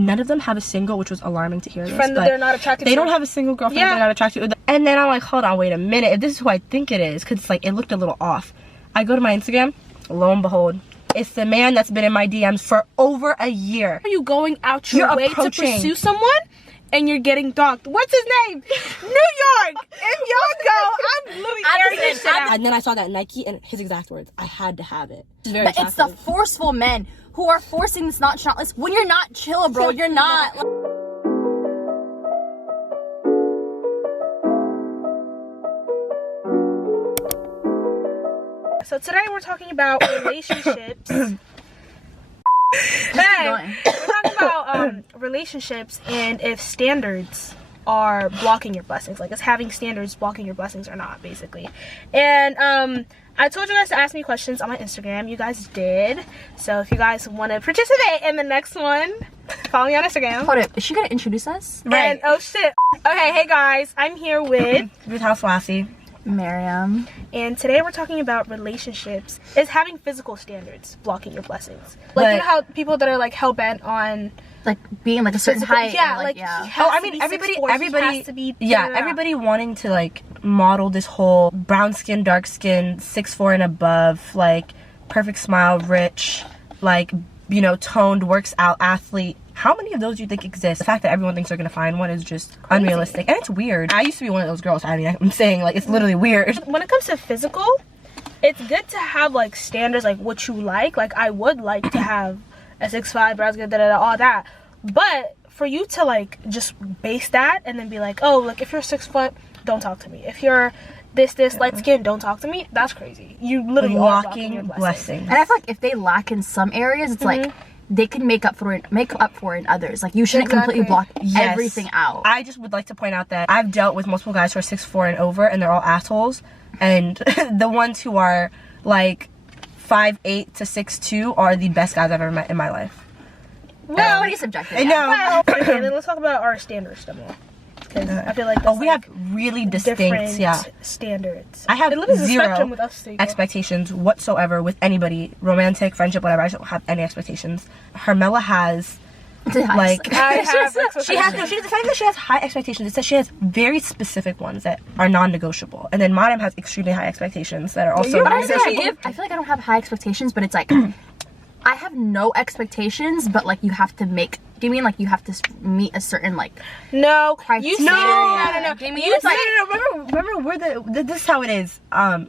none of them have a single, which was alarming to hear this. Friend that they're not attracted to. They don't have a single girlfriend they're not attracted to. And then I'm like, hold on, wait a minute. If this is who I think it is, because like it looked a little off. I go to my Instagram, lo and behold, it's the man that's been in my DMs for over a year. Are you going out your way to pursue someone and you're getting dogged? What's his name? New York. If y'all go, I'm literally airing this shit out. And then I saw that Nike and his exact words, I had to have it. But it's the forceful men who are forcing this nonchalantness when you're not chill, bro. You're not. So today we're talking about relationships. We're talking about relationships and if standards are blocking your blessings. Like, is having standards blocking your blessings or not, basically. And I told you guys to ask me questions on my Instagram. You guys did. So if you guys want to participate in the next one, follow me on Instagram. Hold up, is she gonna introduce us? Right. And oh shit. Okay, hey guys, I'm here with House Lassie. Miriam. And today we're talking about relationships. Is having physical standards blocking your blessings? Like, you know how people that are like hell-bent on like being like a certain height. Yeah, everybody has to be everybody wanting to like model this whole brown skin, dark skin, 6'4" and above, like perfect smile, rich, like, you know, toned, works out athlete. How many of those do you think exist? The fact that everyone thinks they're gonna find one is just unrealistic, and it's weird. I used to be one of those girls. I mean, I'm saying, like, it's literally weird. When it comes to physical, it's good to have like standards, like what you like. Like, I would like to have a 6'5", brown skin, all that. But for you to like just base that and then be like, oh, like if you're 6 foot, don't talk to me. If you're this light skin, don't talk to me. That's crazy. You literally are blocking your blessings. And I feel like if they lack in some areas, it's like they can make up for it in others. Like, you shouldn't completely block everything out. I just would like to point out that I've dealt with multiple guys who are 6'4" and over, and they're all assholes. And the ones who are like 5'8" to 6'2" are the best guys I've ever met in my life. Well, pretty subjective. I know. Well, okay, then let's talk about our standards some more. Because I feel like we have really distinct standards. I have zero with us, expectations whatsoever with anybody, romantic, friendship, whatever. I don't have any expectations. Hermela has like she has high expectations. It says she has very specific ones that are non-negotiable, and then Madam has extremely high expectations that are also non-negotiable. I feel like I don't have high expectations, but it's like I have no expectations, but like you have to make. Do you mean like you have to meet a certain like criteria? No. Do you mean it's like Remember, this is how it is.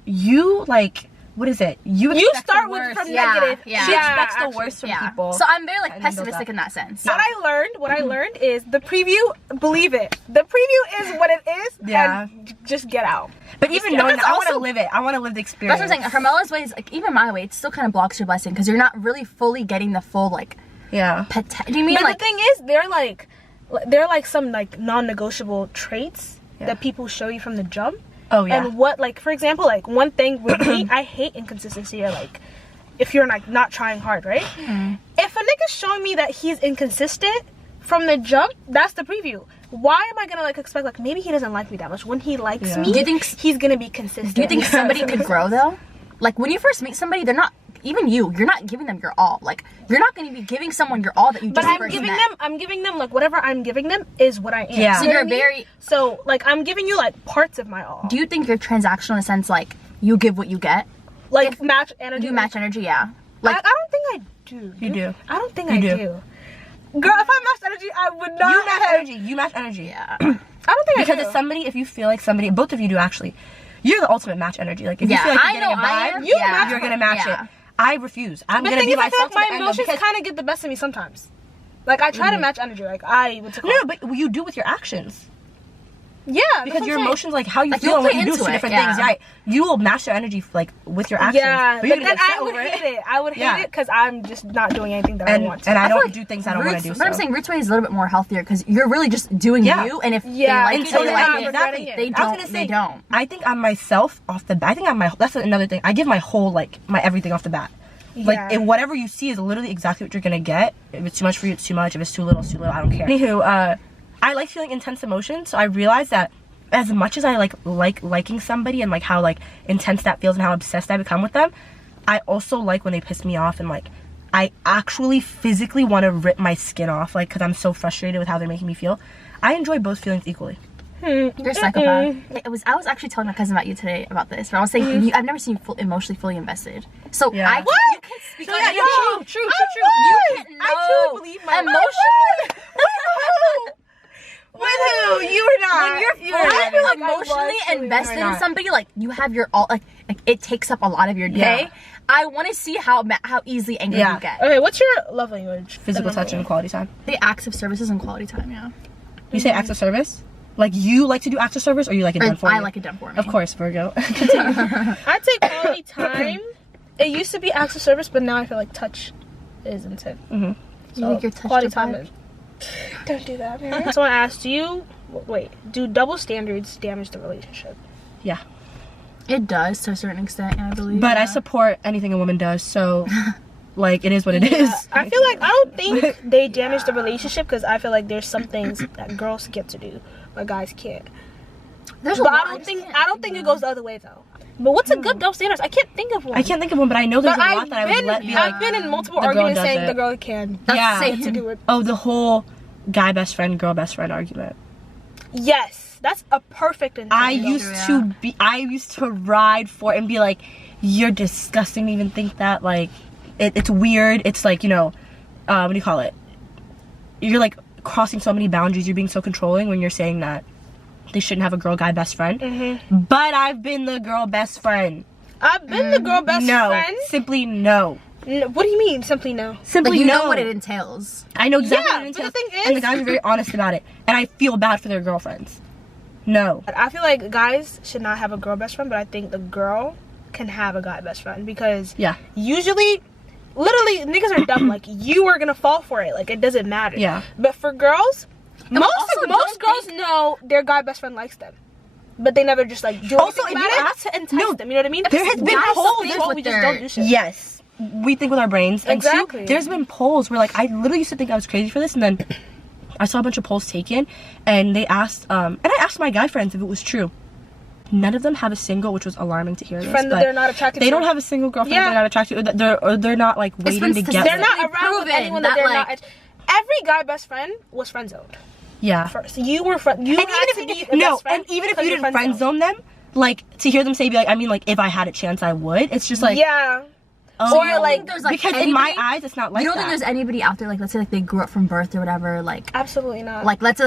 You like. What is it? You start with from negative. Yeah. She expects the worst from people. So I'm very like pessimistic in that sense. What I learned is the preview, believe it. The preview is what it is. Yeah. And just get out. But even knowing that, I want to live it. I want to live the experience. That's what I'm saying. Hermela's way is like, even my way, it still kind of blocks your blessing because you're not really fully getting the full like. Yeah. Do you mean but like the thing is they're like some like non-negotiable traits that people show you from the jump. Oh yeah. And what, like, for example, like one thing with me, I hate inconsistency, or like if you're like not trying hard, right? If a nigga's showing me that he's inconsistent from the jump, that's the preview. Why am I gonna like expect like maybe he doesn't like me that much? When he likes me, do you think he's gonna be consistent? Do you think somebody could grow though? Like when you first meet somebody, they're not. Even you're not giving them your all. Like, you're not going to be giving someone your all that you just first met. I'm giving them, like, whatever I'm giving them is what I am. Yeah. So you're very... So, like, I'm giving you, like, parts of my all. Do you think you're transactional in a sense, like, you give what you get? Like, match energy? You match energy, yeah. Like, I don't think I do. You do. I don't think I do. Girl, if I matched energy, I would not You match energy. You match energy. Yeah. I don't think I do. Because if you feel like somebody... Both of you do, actually. You're the ultimate match energy. Like, if you feel like you're getting a vibe, you're going to match it. I refuse. I'm gonna be myself. I feel like my emotions kind of get the best of me sometimes. Like, I try to match energy. Like, I would. No, but you do with your actions. Yeah, because your emotions, like how you feel and what you do, is two different things, right? You will match your energy like with your actions. Yeah, but then I would hate it. I would hate it because I'm just not doing anything that I want to. And I don't do things I don't want to do. But I'm saying Roots Way is a little bit more healthier because you're really just doing you, and if they like it, they don't. I think I'm myself off the bat. That's another thing. I give my whole my everything off the bat. Like, if whatever you see is literally exactly what you're gonna get. If it's too much for you, it's too much. If it's too little, it's too little. I don't care. Anywho, I like feeling intense emotions, so I realized that as much as I like liking somebody and like how like intense that feels and how obsessed I become with them, I also like when they piss me off and like I actually physically want to rip my skin off, like, because I'm so frustrated with how they're making me feel. I enjoy both feelings equally. You're a psychopath. I was actually telling my cousin about you today about this, but I was saying I've never seen you emotionally fully invested. So Yeah. you can't speak on it. True. You can't know. I truly believe my emotionally. With who? You were not. When you're fully emotionally invested in somebody, like you have your all, like it takes up a lot of your day. Yeah. I want to see how easily angry you get. Okay, what's your love language? Physical touch and quality time. The acts of services and quality time. Yeah. You say acts of service? Like you like to do acts of service, or you like it done for you? I like it done for me. Of course, Virgo. I'd say quality time. It used to be acts of service, but now I feel like touch is intent. Mm-hmm. You think you're touch quality deprived? time. Don't do that, man. Someone asked, do double standards damage the relationship? Yeah. It does to a certain extent, I believe. But I support anything a woman does, so like it is what it is. I feel like I don't think they damage the relationship because I feel like there's some things that girls get to do but guys can't. But I don't think it goes the other way though. But what's a good double standards? I can't think of one. I can't think of one, but I know there's But a lot that I would let be I've like. been in multiple the girl arguments does saying it. the girl can. Yeah. safe to do it. Oh, the whole guy best friend, girl best friend argument. Yes, that's a perfect example. I used to ride for it and be like, you're disgusting to even think that. Like, it's weird. It's like, what do you call it? You're like crossing so many boundaries. You're being so controlling when you're saying that they shouldn't have a girl guy best friend. Mm-hmm. But I've been the girl best friend. I've been the girl best friend. Simply no. What do you mean? Simply no. Simply like you no. know what it entails. I know exactly Yeah, what it but the entails. thing is- And the guys are very honest about it. And I feel bad for their girlfriends. No. I feel like guys should not have a girl best friend, but I think the girl can have a guy best friend because Yeah. usually, literally, niggas are dumb. Like, you are gonna fall for it. Like, it doesn't matter. Yeah. But for girls, but also most don't girls know their guy best friend likes them. But they never just like do Also, anything if you about ask- it to entice them. You know what I mean? There has been Guys polls think with we just their- don't do shit. Yes. We think with our brains. And Exactly. two, there's been polls where like I literally used to think I was crazy for this, and then I saw a bunch of polls taken, and they asked and I asked my guy friends if it was true. None of them have a single, which was alarming to hear this. Friend that but they're not attracted to. they don't have a single girlfriend Yeah. they're not attracted to. They're not like waiting been to get statistically They're with. not around with proven anyone that that, they're like- not. Every guy best friend was friend zoned Yeah. first. You were friend. You And had to even be if the no, best friend and even if because you you're didn't friend zone them, like to hear them say, be like, I mean, like if I had a chance, I would. It's just like, yeah. oh, Or, like, there's, like, because in my anybody- eyes, it's not like you don't that. think there's anybody out there, like, let's say, like, they grew up from birth or whatever, like, Absolutely not. let's say,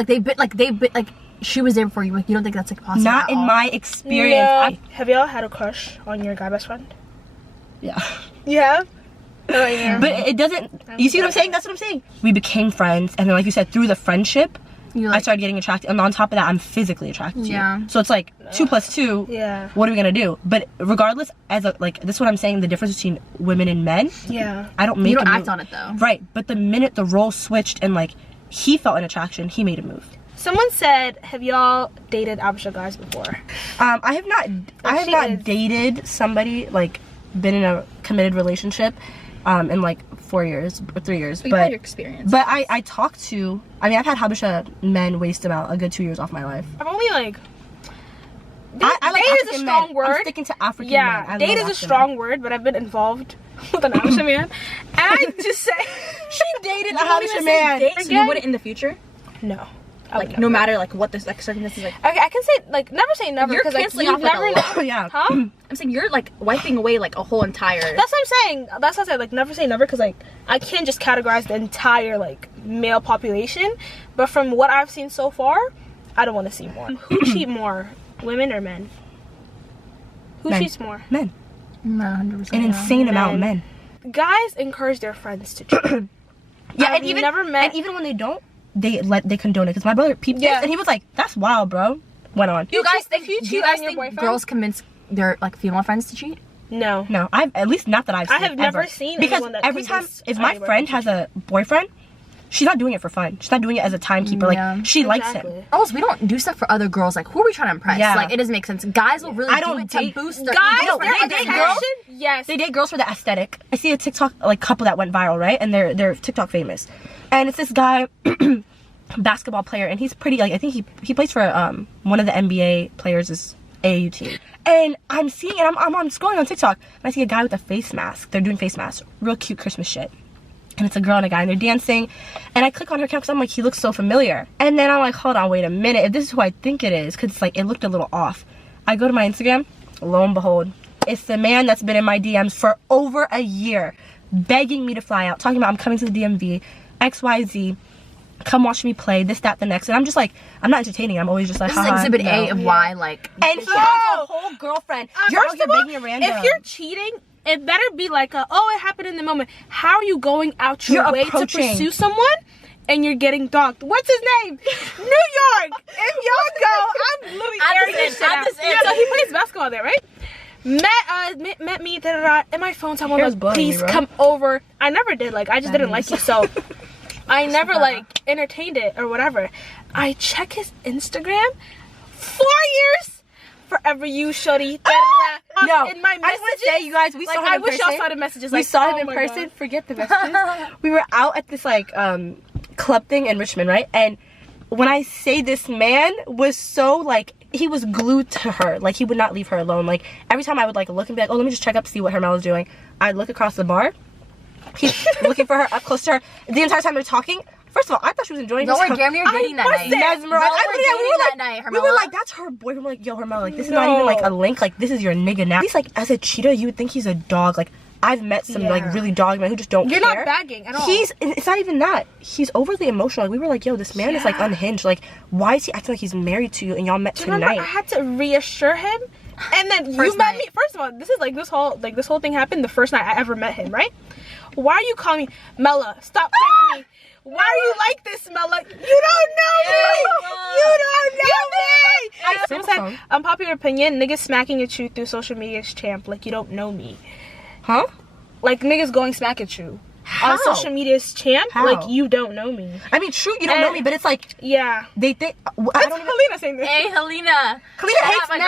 like, she was there before you, like, you don't think that's, like, possible Not at in all? my experience. No. Have y'all had a crush on your guy best friend? Yeah. You have? Oh, yeah. But it doesn't. You see what I'm saying? That's what I'm saying. We became friends, and then, like you said, through the friendship, You, I like, started getting attracted. And on top of that, I'm physically attracted to Yeah. you. So it's like 2 + 2. Yeah. What are we gonna do? But regardless, as a like, this is what I'm saying. The difference between women and men. Yeah. I don't make. you don't a act move. on it, though. Right. But the minute the role switched and like he felt an attraction, he made a move. Someone said, have y'all dated habesha guys before? I have not. I have she not is. dated somebody like been in a committed relationship, in like 4 years or 3 years. But you had But your experience. but I talked to. I mean, I've had habesha men waste about a good 2 years off my life. I've only like. I like date is a African strong men. word. I'm sticking to African Yeah, men. I date love is a African strong word, but I've been involved with an habesha man. And I just say. She dated a You won't even habesha say man. date, so Again? you wouldn't in the future? No. I would Like, never. no matter, like, what the, like, circumstances, like, Okay, I can say, like, never say never. You're because like, canceling you've off, like, never a lot. Yeah. Huh? I'm saying you're, like, wiping away, like, a whole entire... That's what I'm saying. That's what I said. Like, never say never because, like, I can't just categorize the entire, like, male population. But from what I've seen so far, I don't want to see more. Who cheat more, women or men? Who Men. cheats more? Men. No, 100%. An insane amount of men. Guys encourage their friends to cheat. Yeah, I've and even never met- and even when they don't, they condone it. Because my brother peeped Yeah. this, and he was like, "That's wild, bro." Went on. You guys think do you cheat guys on your think boyfriend? girls convince their, like, female friends to cheat? No. No, I've at least not that I've seen. I have never ever. seen because anyone that every time convinced if my anyone friend to has a boyfriend, she's not doing it for fun. She's not doing it as a timekeeper. Yeah. Like she likes Exactly. him. Also, we don't do stuff for other girls. Like, who are we trying to impress? Yeah. Like, it doesn't make sense. Guys will really I do don't it to date- boost their Guys, ego. they their date attention. girls? Yes. They date girls for the aesthetic. I see a TikTok like couple that went viral, right? And they're TikTok famous, and it's this guy. Basketball player, and he's pretty, like, I think he plays for one of the NBA players' AAU team. And I'm seeing it, I'm scrolling on TikTok, and I see a guy with a face mask. They're doing face masks, real cute Christmas shit. and it's a girl and a guy and they're dancing, and I click on her account because I'm like, he looks so familiar. And then I'm like, hold on, wait a minute, if this is who I think it is, because it's like, it looked a little off. I go to my Instagram, lo and behold, it's the man that's been in my DMs for over a year, begging me to fly out, talking about I'm coming to the DMV, XYZ, come watch me play, this, that, the next. And I'm just like, I'm not entertaining. I'm always just like, this is Exhibit A of why, like. And he has a whole girlfriend. You're out here begging a random. If you're cheating, it better be like it happened in the moment. How are you going out your way to pursue someone and you're getting dogged? What's his name? New York. If y'all go, I'm literally airing this shit out. So he plays basketball there, right? Met me, and my phone, someone goes, please come over. I never did, like, I just didn't like you, so I never, like, entertained it or whatever. I check his Instagram, 4 years, forever you, shorty. No, in my messages, I just want to say, you guys, we saw him in person. I wish y'all saw the messages. We saw him in person. Forget the messages. We were out at this, like, club thing in Richmond, right? And when I say this man was so, like, he was glued to her. Like, he would not leave her alone. Like, every time I would, like, look and be like, oh, let me just check up to see what Hermel is doing. I'd look across the bar. He's looking for her, up close to her. The entire time they're talking, first of all, I thought she was enjoying herself. No, we're damn near dating that night. Mesmerized. We were like, that's her boyfriend. We're like, yo, Hermel, like, this is not even, like, a link. Like, this is your nigga now. He's, like, as a cheater, you would think he's a dog. Like, I've met some, like, really dog men who just don't care. You're not bagging at all. It's not even that. He's overly emotional. Like, we were like, yo, this man is, like, unhinged. Like, why is he acting like he's married to you and y'all met tonight? Remember, I had to reasure him. And then you met me. First of all, this is, like, this whole thing happened the first night I ever met him, right? Why are you calling me Mella? Stop playing with me. Why are you like this, Mella? You don't know me. You don't know me. Unpopular opinion, niggas smacking at you through social media is champ. Like, you don't know me. Huh? Like, niggas going smack at you. How? On social media is champ. How? Like, you don't know me. I mean, true, you don't know me, but it's like, yeah, they think. I don't even. Helena saying this. Hey, Helena. Helena hates men.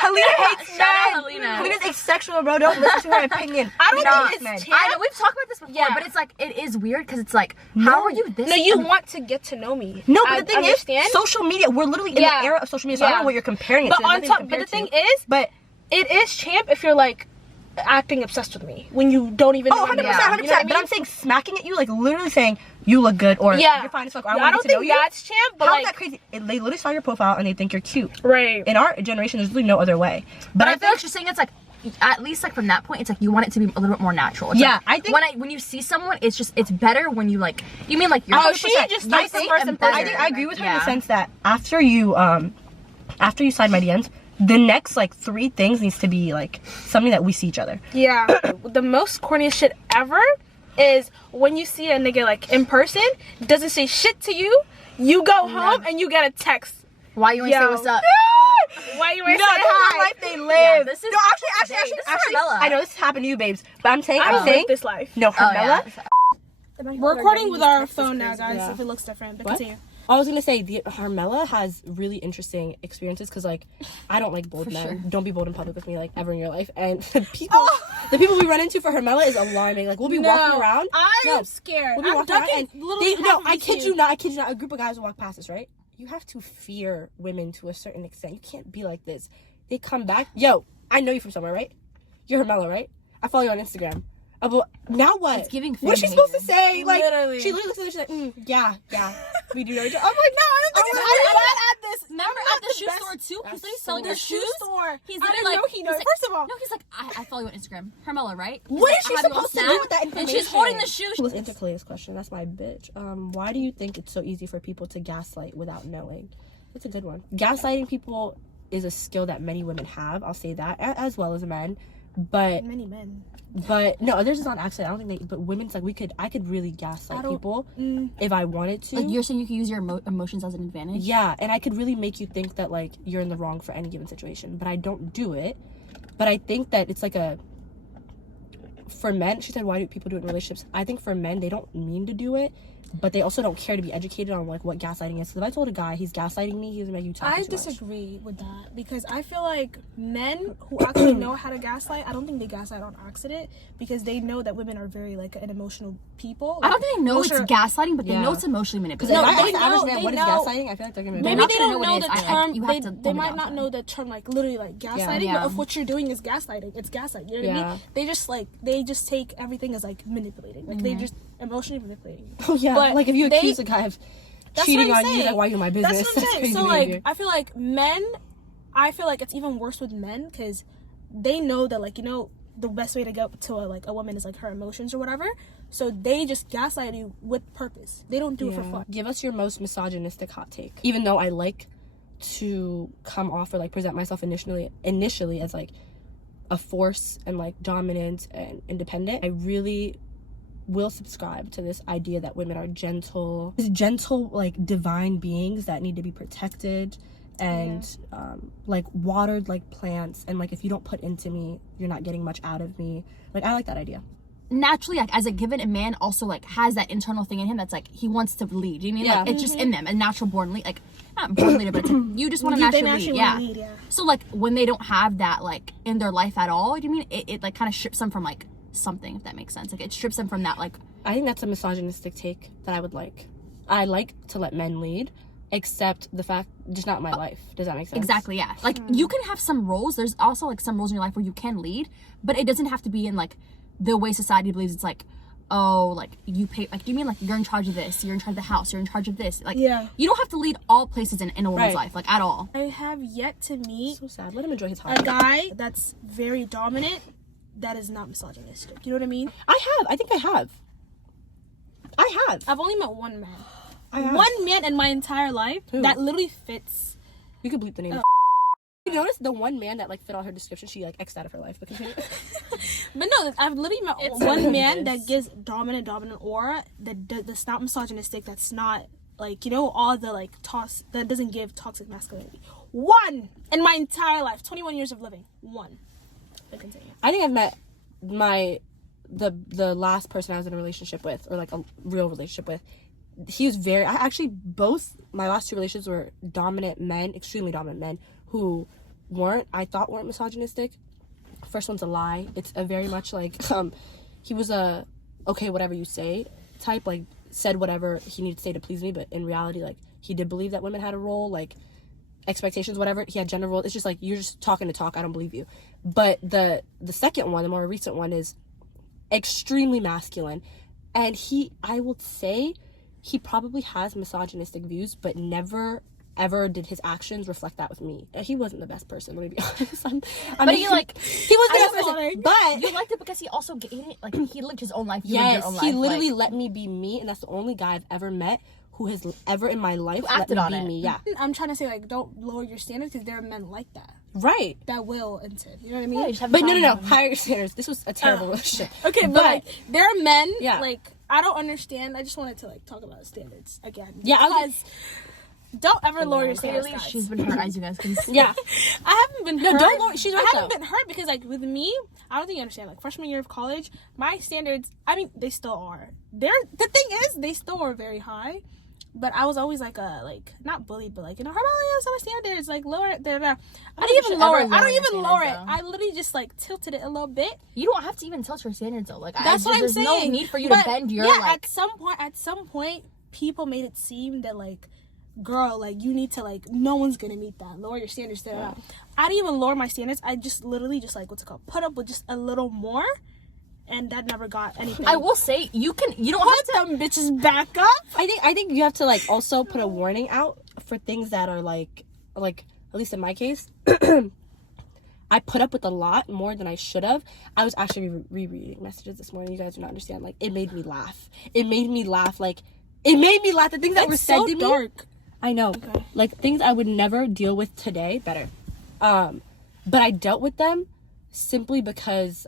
Helena hates men. Helena's asexual, bro. Don't listen to her opinion. I don't think it's champ. I know we've talked about this before, but it's like, it is weird because it's like, how are you this? No, you want to get to know me. No, but the thing is, social media. We're literally in the era of social media, so I don't know what you're comparing it to. But the thing is, it is champ if you're like acting obsessed with me when you don't even know. 100%, 100%. You know but I'm saying smacking at you, like literally saying you look good or you're fine as fuck. Or I don't think that's champ. But how is that crazy? They literally saw your profile and they think you're cute. Right. In our generation, there's really no other way. But I feel like you're saying it's like, at least like from that point, it's like you want it to be a little bit more natural. It's like, I think when you see someone, it's better when you like. You mean like you're? Oh, she just likes the first impression. I think I agree with her in the sense that after you slide my DMs, the next like 3 things needs to be like something that we see each other. Yeah. The most corniest shit ever is when you see a nigga like in person, doesn't say shit to you, you go home and you get a text. Why you ain't say what's up? Why you ain't say hi? No, life they live. This is actually, I know this happened to you, babes, but I'm saying this life. No, Hermela. We're recording with our phone now, guys. If it looks different, but continue. I was gonna say Hermela has really interesting experiences because like I don't like bold men. Sure. Don't be bold in public with me like ever in your life. And the people we run into for Hermela is alarming. Like we'll be walking around. I'm scared. We'll be walking around and I kid you not. A group of guys will walk past us, right? You have to fear women to a certain extent. You can't be like this. They come back. Yo, I know you from somewhere, right? You're Hermela, right? I follow you on Instagram. Now what? It's giving what is she supposed to say? Like, she literally looks at it, she's like, yeah, we do know each other. I'm like, no, I don't think I'm bad at this. Remember at the shoe store too? He's like selling your shoes. He's literally like, he knows. First of all, no, he's like, I follow you on Instagram, Hermela, right? What is she supposed to do with that information? And she's holding the shoe. Let's answer Clea's question. That's my bitch. Why do you think it's so easy for people to gaslight without knowing? That's a good one. Gaslighting people is a skill that many women have. I'll say that, as well as men. But many men. But no, there's just on accident. I don't think but women's like I could really gaslight people if I wanted to. Like you're saying you can use your emotions as an advantage? Yeah, and I could really make you think that like you're in the wrong for any given situation, but I don't do it. But I think that it's like for men, she said, why do people do it in relationships? I think for men, they don't mean to do it, but they also don't care to be educated on like what gaslighting is. Because if I told a guy he's gaslighting me, he doesn't make you talk. I disagree with that because I feel like men who actually know how to gaslight, I don't think they gaslight on accident because they know that women are very like an emotional people. Like, I don't think they know it's gaslighting, but they know it's emotionally manipulative. No, what is gaslighting? I feel like they're gonna. Maybe they don't know the term. They might not know the term like literally like gaslighting, but if what you're doing is gaslighting, it's gaslighting. You know what I mean? They just take everything as like manipulating. Like they just emotionally manipulating you. Oh yeah, But like if you they- accuse a guy of That's cheating what I'm on you, saying. like why are you in my business? That's what I'm saying. crazy So behavior. like, I feel like men, I feel like it's even worse with men because they know that, like, you know, the best way to get to a woman is like her emotions or whatever. So they just gaslight you with purpose. They don't do it for fun. Give us your most misogynistic hot take. Even though I like to come off or like present myself initially as like a force and like dominant and independent, I really will subscribe to this idea that women are gentle like divine beings that need to be protected and like watered like plants, and like if you don't put into me, you're not getting much out of me. Like I like that idea. Naturally, like as a given, a man also like has that internal thing in him that's like he wants to lead. You know what I mean? Yeah. Like it's just in them, a natural born lead, like not born leader, but it's like, you just want to They naturally lead. naturally Yeah. lead, yeah. So like when they don't have that like in their life at all, you know what I mean? It like kind of strips them from like something, if that makes sense. Like it strips them from that like. I think that's a misogynistic take that I would like. I like to let men lead, except the fact just not my life. Does that make sense? Exactly, yeah. Like you can have some roles. There's also like some roles in your life where you can lead, but it doesn't have to be in like the way society believes it's like, oh, like you pay, like you mean like you're in charge of this, you're in charge of the house, you're in charge of this. Like you don't have to lead all places in a woman's life, like at all. I have yet to meet So sad. Let him enjoy his holiday. a guy that's very dominant that is not misogynistic. You know what I mean? I think I have. I've only met one man. I have. One man in my entire life Who? that literally fits. You could bleep the name. You notice the one man that like fit all her description, she like X'd out of her life. But continue. But no, I've literally met one man that gives dominant aura, that's not misogynistic, that's not like, you know, all the like that doesn't give toxic masculinity. One in my entire life, 21 years of living. One. But continue. I think I've met the last person I was in a relationship with, or like a real relationship with. He was both my last two relationships were dominant men, extremely dominant men who I thought weren't misogynistic. First one's a lie. It's a very much like he was a okay whatever you say type, like said whatever he needed to say to please me, but in reality like he did believe that women had a role, like expectations, whatever. He had gender roles. It's just like you're just talking to talk. I don't believe you. But the second one, the more recent one, is extremely masculine, and I will say he probably has misogynistic views, but never ever did his actions reflect that with me. He wasn't the best person, let me be honest. He wasn't the best person, but You liked it because he also like he lived his own life. Yes, he literally let me be me, and that's the only guy I've ever met who has ever in my life let me be me. Yeah, I'm trying to say, like, don't lower your standards because there are men like that. Right. That will intend. You know what I mean? Yeah, but no, higher your standards. This was a terrible relationship. Okay, but like, there are men, Yeah. like, I don't understand. I just wanted to, like, talk about standards again. Yeah, because don't ever lower your standards, Clearly, guys. she's been hurt, as you guys can see. Yeah. I haven't been hurt. don't lower. She's right, I haven't though. been hurt because, like, with me, I don't think you understand. Like, freshman year of college, my standards, I mean, they still are. The thing is, they still are very high. But I was always like not bullied, but like, you know, how about lower standards, like lower it. I don't even lower it. I literally just like tilted it a little bit. You don't have to even tilt your standards though. Like That's what I'm saying. There's no need for you to bend your like. At some point, people made it seem that like, girl, like you need to like, no one's gonna meet that. Lower your standards. I didn't even lower my standards. I just literally just like put up with just a little more. And that never got anything. I will say you don't put have to. them bitches back up. I think you have to like also put a warning out for things that are like at least in my case, I put up with a lot more than I should have. I was actually rereading messages this morning. You guys do not understand. Like it made me laugh. It made me laugh. The things that were said to me. Dark. I know. Okay. Like things I would never deal with today. Better. But I dealt with them simply because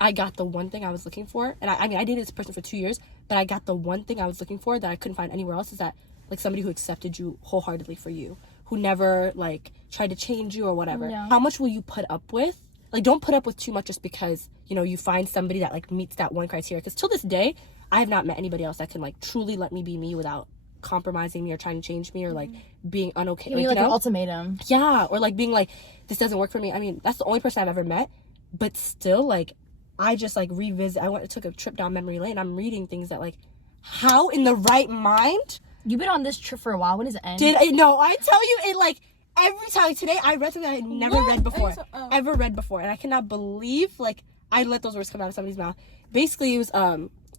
I got the one thing I was looking for. And I mean, I dated this person for 2 years, but I got the one thing I was looking for that I couldn't find anywhere else, is that like somebody who accepted you wholeheartedly for you, who never like tried to change you or whatever. Yeah. How much will you put up with? Like, don't put up with too much just because, you know, you find somebody that like meets that one criteria. Because till this day, I have not met anybody else that can like truly let me be me without compromising me or trying to change me or like being unokay. You mean like an ultimatum? Yeah, or like being like, this doesn't work for me. I mean, that's the only person I've ever met, but still like, I just like took a trip down memory lane. I'm reading things that like, how in the right mind? You've been on this trip for a while. When does it end? No, I tell you, it like every time. Today I read something I had never read before, ever read before, and I cannot believe like I let those words come out of somebody's mouth. Basically, it was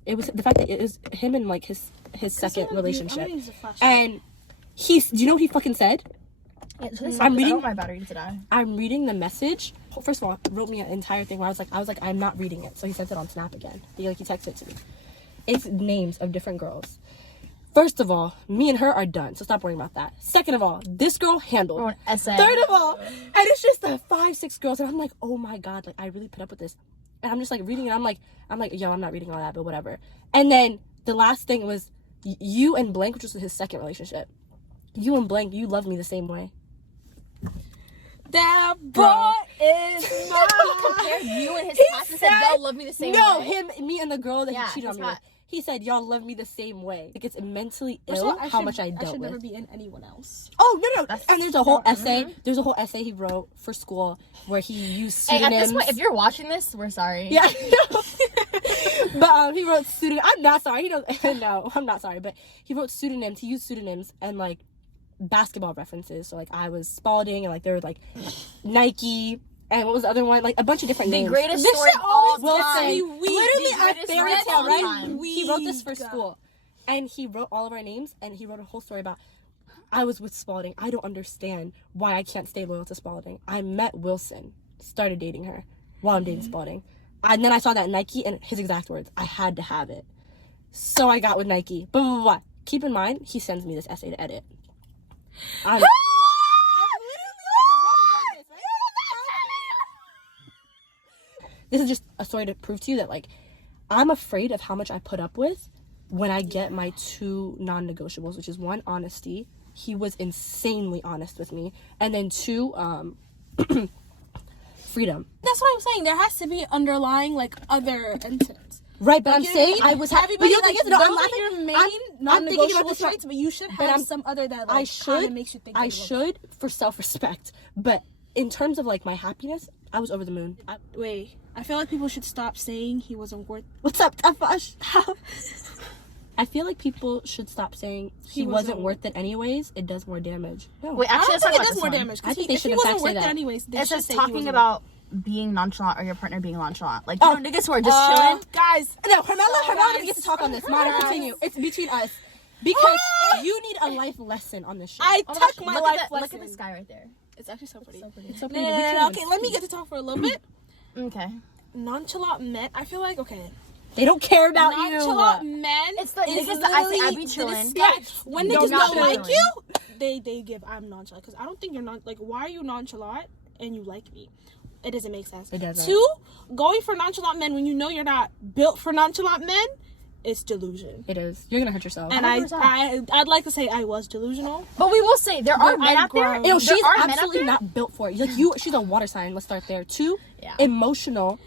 It was the fact that it was him and like his second relationship. And do you know what he fucking said? I'm reading. I want my battery to die. I'm reading the message. First of all, wrote me an entire thing where I was like, I'm not reading it. So he sent it on Snap again. He texted it to me. It's names of different girls. First of all, me and her are done, so stop worrying about that. Second of all, this girl handled. Or an essay. Third of all, and it's just the 5-6 girls, and I'm like, oh my god, like I really put up with this. And I'm just like reading it. I'm like, yo, I'm not reading all that, but whatever. And then the last thing was you and blank, which was his second relationship. You and blank, you love me the same way. That boy is mine. Compared you and his past and said y'all love me the same way. No, me and the girl that he cheated on me with. hot. He said y'all love me the same way. Like it's mentally ill how much I dealt with. I should never be in anyone else. Oh no! And there's a whole essay. There's a whole essay he wrote for school where he used pseudonyms. Hey, at this point, if you're watching this, we're sorry. Yeah. But he wrote pseudonyms. I'm not sorry. He don't. No, I'm not sorry. But he wrote pseudonyms. He used pseudonyms and like basketball references. So like I was Spalding and like there was like Nike. And what was the other one? Like a bunch of different names. The greatest story of all time. Literally a fairy tale, right? Time. He wrote this for school. And he wrote all of our names and he wrote a whole story about I was with Spalding. I don't understand why I can't stay loyal to Spalding. I met Wilson, started dating her while I'm dating Spalding. And then I saw that Nike and his exact words, I had to have it. So I got with Nike. Blah, blah, blah, blah. Keep in mind, he sends me this essay to edit. This is just a story to prove to you that, like, I'm afraid of how much I put up with when I get my 2 non-negotiables, which is 1, honesty. He was insanely honest with me. And then 2, freedom. That's what I'm saying. There has to be underlying, like, other incidents. Right, but I'm saying I was happy. But you know, I'm laughing. Your main non-negotiable traits, but you should have some other that like kind of makes you think. I should for self-respect, but in terms of like my happiness, I was over the moon. I feel like people should stop saying he wasn't worth. What's up, Tafash? I feel like people should stop saying he wasn't worth it anyways. It does more damage. No. Wait, actually, I don't think it does more damage. I think they should in fact say that. Anyways, it's just talking about being nonchalant or your partner being nonchalant. Like, you know, niggas who are just chilling. Guys, no, Hermela didn't get to talk on this. Mona, continue. It's between us. Because you need a life lesson on this show. I took my life lesson. Look at this guy right there. It's actually so pretty. It's so pretty. No. Okay, let me get to talk for a little bit. Okay. Nonchalant men, I feel like, they don't care about you. Nonchalant men. It's the niggas that I be chilling. When niggas don't like you, they give I'm nonchalant. Because I don't think you're not, like, why are you nonchalant and you like me? It doesn't make sense. It doesn't. 2, going for nonchalant men when you know you're not built for nonchalant men, it's delusion. It is. You're gonna hurt yourself. And I'd like to say I was delusional. But we will say there are men out there. You know, she's absolutely not built for it. Like she's a water sign. Let's start there. 2, emotional.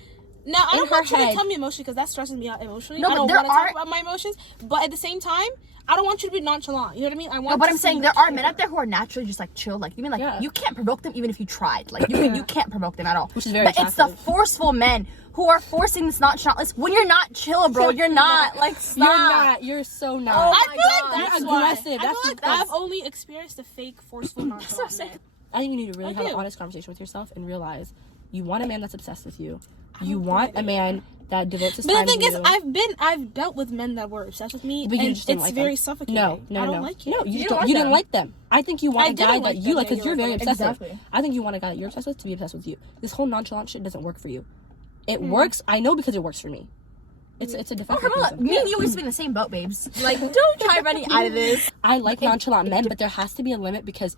Now, I don't want you to tell me emotionally because that stresses me out emotionally. No, I don't want to talk about my emotions. But at the same time, I don't want you to be nonchalant. You know what I mean? I want. No, but I'm saying there are men out there who are naturally just like chill. Like you mean like you can't provoke them even if you tried. Like you can't provoke them at all. Which is very But it's the forceful men who are forcing this nonchalant. When you're not chill, bro, you're not. Like stop. You're not. You're so not. Oh I feel like that's aggressive. I feel like I've only experienced the fake forceful nonchalant men. I think you need to really have an honest conversation with yourself and realize you want a man that's obsessed with you. You want a man that devotes his time to you. But the thing is, I've dealt with men that were obsessed with me, and it's very suffocating. No. I don't like you. No, you didn't like them. I think you want a guy that you like because you're very obsessive. I think you want a guy that you're obsessed with to be obsessed with you. This whole nonchalant shit doesn't work for you. It works. I know because it works for me. It's a defense mechanism. Me and you used to be in the same boat, babes. Like, don't try running out of this. I like nonchalant men, but there has to be a limit because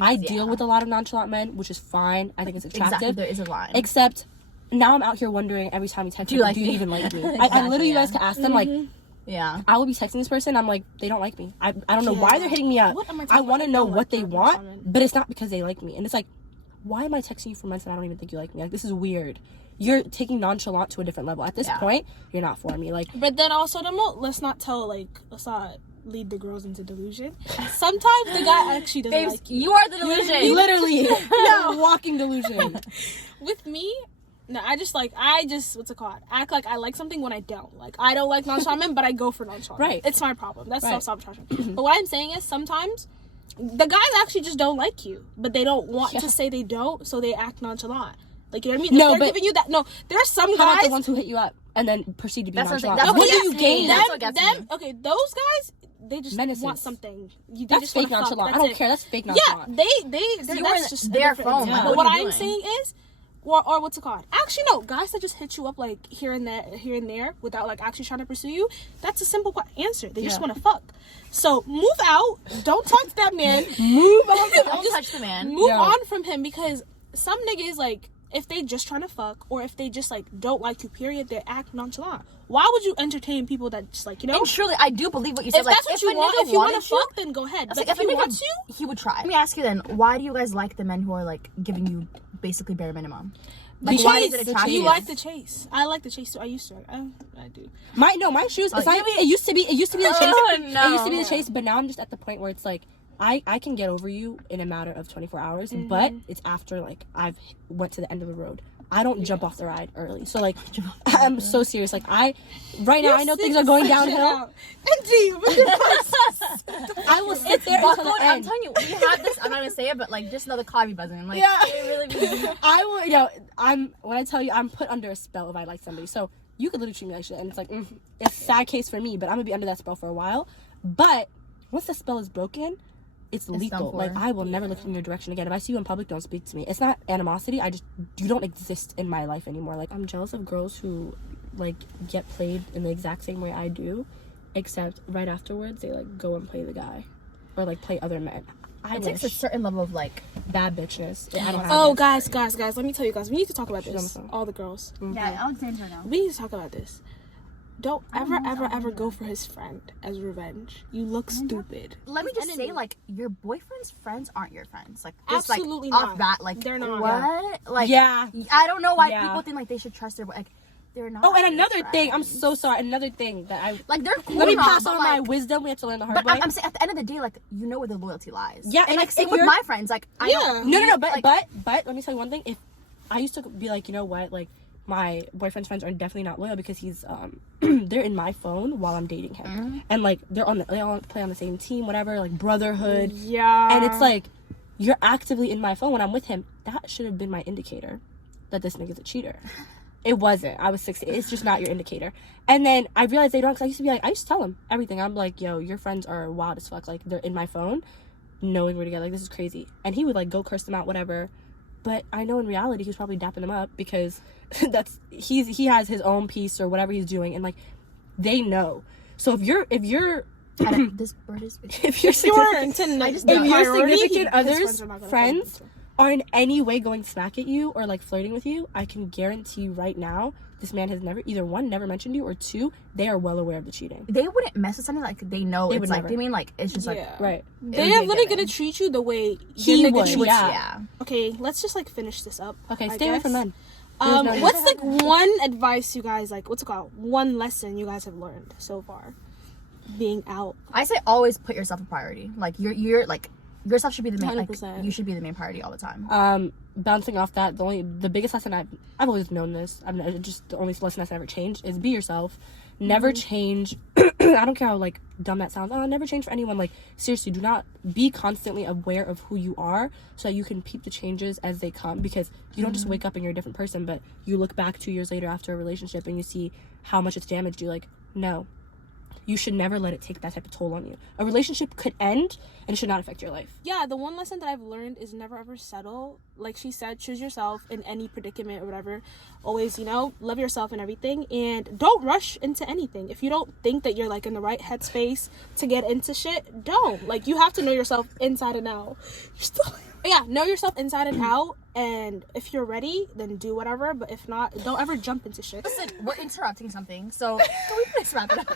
I deal with a lot of nonchalant men, which is fine. I think it's attractive. Exactly, there is a line. Except now I'm out here wondering every time we text do you even like me? Exactly, I literally guys to ask them like, I will be texting this person. I'm like, they don't like me. I don't know why they're hitting me up. I want to know what they want, but it's not because they like me. And it's like, why am I texting you for months and I don't even think you like me? Like, this is weird. You're taking nonchalant to a different level. At this point, you're not for me. Like, but then also, let's not lead the girls into delusion. Sometimes the guy actually doesn't like you. You are the delusion. Literally, walking delusion. With me, no, I just what's it called? Act like I like something when I don't. Like, I don't like nonchalant men, but I go for nonchalant. Right. It's my problem. That's self-sabotage. But what I'm saying is sometimes the guys actually just don't like you, but they don't want to say they don't, so they act nonchalant. Like, you know what I mean? No, they're giving you that. No, there are some guys. How about the ones who hit you up? and then proceed to be nonchalant. That's What what do you gain? Okay, those guys, they just want something. They that's just fake nonchalant. I don't care. That's fake nonchalant. Yeah, that's just their phone. Like, but what I'm saying is, or what's it called? Actually, no. Guys that just hit you up like here and there without like actually trying to pursue you. That's a simple answer. They just want to fuck. So move out. Don't touch that man. Move on. Don't touch the man. Move on from him, because some niggas, like, if they just trying to fuck, or if they just like don't like you, period, they act nonchalant. Why would you entertain people that just like, you know? And truly, I do believe what you said. If like, that's what you want, if you want to fuck, then go ahead. But like, if he wants you, he would try. Let me ask you then, why do you guys like the men who are like giving you basically bare minimum? Like, the why chase. does it attract You you? like the chase. I like the chase too. I used to. I do. My shoes. It's like, it used to be the chase. No. It used to be the chase, but now I'm just at the point where it's like, I can get over you in a matter of 24 hours, but it's after like I've went to the end of the road. I don't jump off the ride early. So like, I'm so serious. Like right now I know things are going downhill. I will sit there until the I'm end. telling you, we have this. I'm not gonna say it, but like, just know the car be buzzing. Like, it really be. I will. When I tell you, I'm put under a spell if I like somebody. So you could literally treat me like shit, and it's like it's a sad case for me, but I'm gonna be under that spell for a while. But once the spell is broken, it's lethal. Like, I will never look in your direction again. If I see you in public, don't speak to me. It's not animosity. You don't exist in my life anymore. Like, I'm jealous of girls who like get played in the exact same way I do, except right afterwards they like go and play the guy or like play other men. It takes a certain level of like bad bitchness. I don't have Oh, this. guys, let me tell you guys. We need to talk about this. All the girls. Yeah, Alexandra now. We need to talk about this. Don't ever go for his friend as revenge. You look stupid. Let me just say, like, your boyfriend's friends aren't your friends. Like, just, Absolutely like, not. off that, like, They're not. What? Like, Yeah. I don't know why people think like they should trust their like. They're not. Oh, and another friends. thing. I'm so sorry. Another thing that I like. They're cool. let me and all, pass but, on my like, wisdom. We have to learn the hard But way. I'm saying, at the end of the day, like, you know where the loyalty lies. Yeah, and like, if same with you're- my friends. Like, I don't, No, like, but let me tell you one thing. If I used to be like, you know what, like my boyfriend's friends are definitely not loyal because he's they're in my phone while I'm dating him, and like they all play on the same team, whatever, like brotherhood. Yeah. And it's like you're actively in my phone when I'm with him. That should have been my indicator that this nigga's a cheater. It wasn't. I was 16. It's just not your indicator. And then I realized they don't, because I used to be like, I used to tell him everything. I'm like, yo, your friends are wild as fuck. Like, they're in my phone, knowing we're together. Like, this is crazy. And he would, like, go curse them out, whatever. But I know in reality, he was probably dapping them up because he has his own piece or whatever he's doing. And, like, they know. So if you're this bird is. if your significant other's friends friends are in any way going smack at you or like flirting with you, I can guarantee you right now, this man has never mentioned you, or two, they are well aware of the cheating. They wouldn't mess with something like they know. They it's would like never. they mean like it's just like Right. They're literally gonna treat you the way He your nigga would, treats yeah. you. Okay, let's just like finish this up. Okay, I stay away guess. from men. What's like one advice you guys like? What's it called? One lesson you guys have learned so far, being out. I say always put yourself a priority. Like you're like yourself should be the main. Like 100%. you should be the main priority all the time. Bouncing off that, the biggest lesson I've always known this. Just the only lesson that's never changed is be yourself. Never change. I don't care how like dumb that sounds. Oh, never change for anyone. Like seriously, do not be constantly aware of who you are so that you can peep the changes as they come. Because you don't just wake up and you're a different person, but you look back 2 years later after a relationship and you see how much it's damaged you. Like no. You should never let it take that type of toll on you. A relationship could end and it should not affect your life. Yeah, the one lesson that I've learned is never ever settle. Like she said, choose yourself in any predicament or whatever. Always, love yourself and everything. And don't rush into anything. If you don't think that you're like in the right headspace to get into shit, don't. Like you have to know yourself inside and out. Know yourself inside and out. And if you're ready, then do whatever. But if not, don't ever jump into shit. Listen, we're interrupting something, so can we please wrap it up?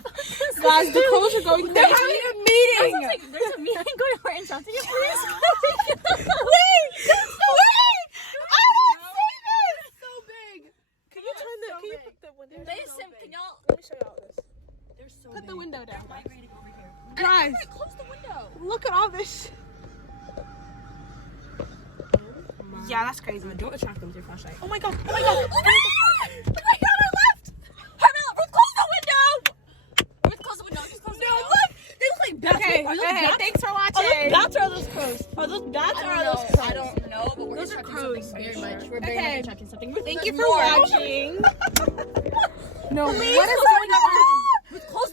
Guys, the calls are going crazy. They're having a meeting. There's a meeting going on. We're interrupting it. Please. Wait! I want to see this! So big. Can you turn the? Can you put the window? Can y'all? Let me show y'all this. They're so Put big. the window down. Migrating over here. Guys, Close the window. look at all this. Yeah, that's crazy. Don't attract them with your flashlight. Oh my god! Oh my god! Oh my god! Oh my god! Our left. Hermel, Ruth, close the window. Ruth, close the window. Just close the window. Look! They look like bats. Okay, Are those okay, bats? thanks for Are watching. those bats or are those crows? Are those bats or are those crows? I don't know, but we're Those are interrupting crows, something for very much. sure. We're very Okay. much interrupting something. Thank There's you for more. watching. No, what is going on?